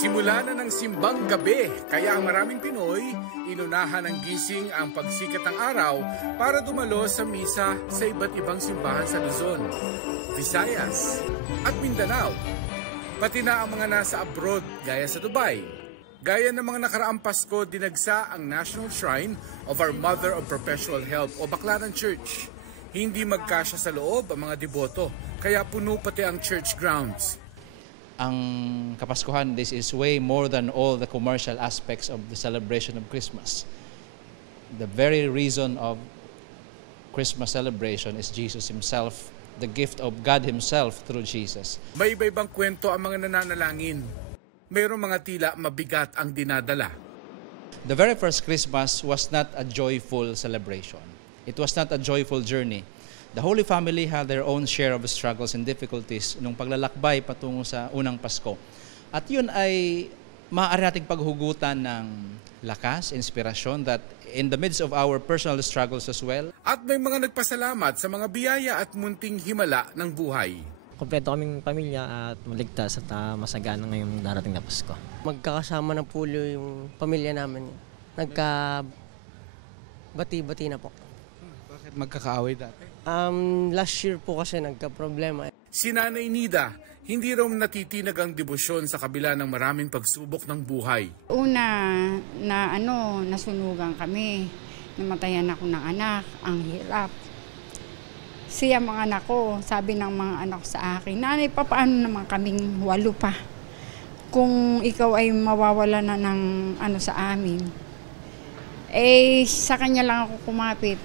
Simula na ng simbang gabi, kaya ang maraming Pinoy, inunahan ng gising ang pagsikat ng araw para dumalo sa misa sa iba't ibang simbahan sa Luzon, Visayas at Mindanao. Pati na ang mga nasa abroad gaya sa Dubai. Gaya ng mga nakaraang Pasko, dinagsa ang National Shrine of Our Mother of Perpetual Help o Baclaran Church. Hindi magkasya sa loob ang mga deboto, kaya puno pati ang church grounds. Ang Kapaskuhan, this is way more than all the commercial aspects of the celebration of Christmas. The very reason of Christmas celebration is Jesus Himself, the gift of God Himself through Jesus. May iba-ibang kwento ang mga nananalangin. Mayroong mga tila mabigat ang dinadala. The very first Christmas was not a joyful celebration. It was not a joyful journey. The Holy Family had their own share of struggles and difficulties nung paglalakbay patungo sa unang Pasko. At yun ay maaari nating paghugutan ng lakas, inspirasyon that in the midst of our personal struggles as well. At may mga nagpasalamat sa mga biyaya at munting himala ng buhay. Kompleto kaming pamilya at maligtas at masagana ngayong darating na Pasko. Magkakasama ng pulo yung pamilya namin. Nagka-bati-bati na po. Bakit magkakaaway dati? Last year po kasi nagka-problema. Si Nanay Nida, hindi raw natitinag ang debosyon sa kabila ng maraming pagsubok ng buhay. Una na nasunugan kami. Namatayan ako ng anak, ang hirap. Siya mga anak ko, sabi ng mga anak sa akin, Nanay, paano naman kaming 8 pa? Kung ikaw ay mawawala na ng sa amin. Sa kanya lang ako kumapit.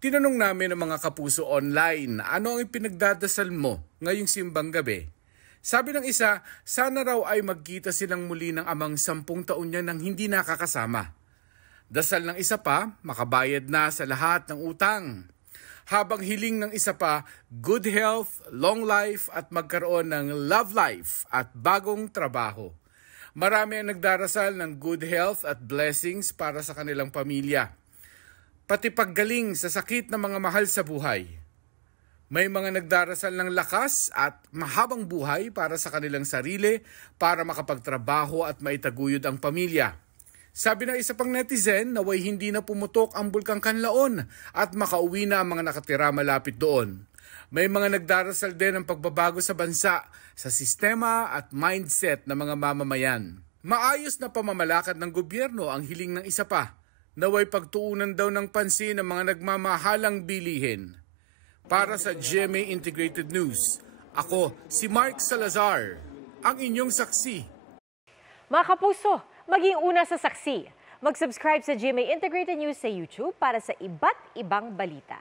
Tinanong namin ang mga kapuso online, ano ang ipinagdadasal mo ngayong simbang gabi? Sabi ng isa, sana raw ay magkita silang muli ng amang 10 taon niya nang hindi nakakasama. Dasal ng isa pa, makabayad na sa lahat ng utang. Habang hiling ng isa pa, good health, long life at magkaroon ng love life at bagong trabaho. Marami ang nagdarasal ng good health at blessings para sa kanilang pamilya. Pati paggaling sa sakit ng mga mahal sa buhay. May mga nagdarasal ng lakas at mahabang buhay para sa kanilang sarili para makapagtrabaho at maitaguyod ang pamilya. Sabi ng isa pang netizen, naway hindi na pumutok ang Bulkang Kanlaon at makauwi na ang mga nakatira malapit doon. May mga nagdarasal din ng pagbabago sa bansa, sa sistema at mindset ng mga mamamayan. Maayos na pamamalakad ng gobyerno ang hiling ng isa pa. Naway pagtuunan daw ng pansin ng mga nagmamahalang bilihin. Para sa GMA Integrated News, ako si Mark Salazar, ang inyong saksi. Mga kapuso, maging una sa saksi. Mag-subscribe sa GMA Integrated News sa YouTube para sa iba't ibang balita.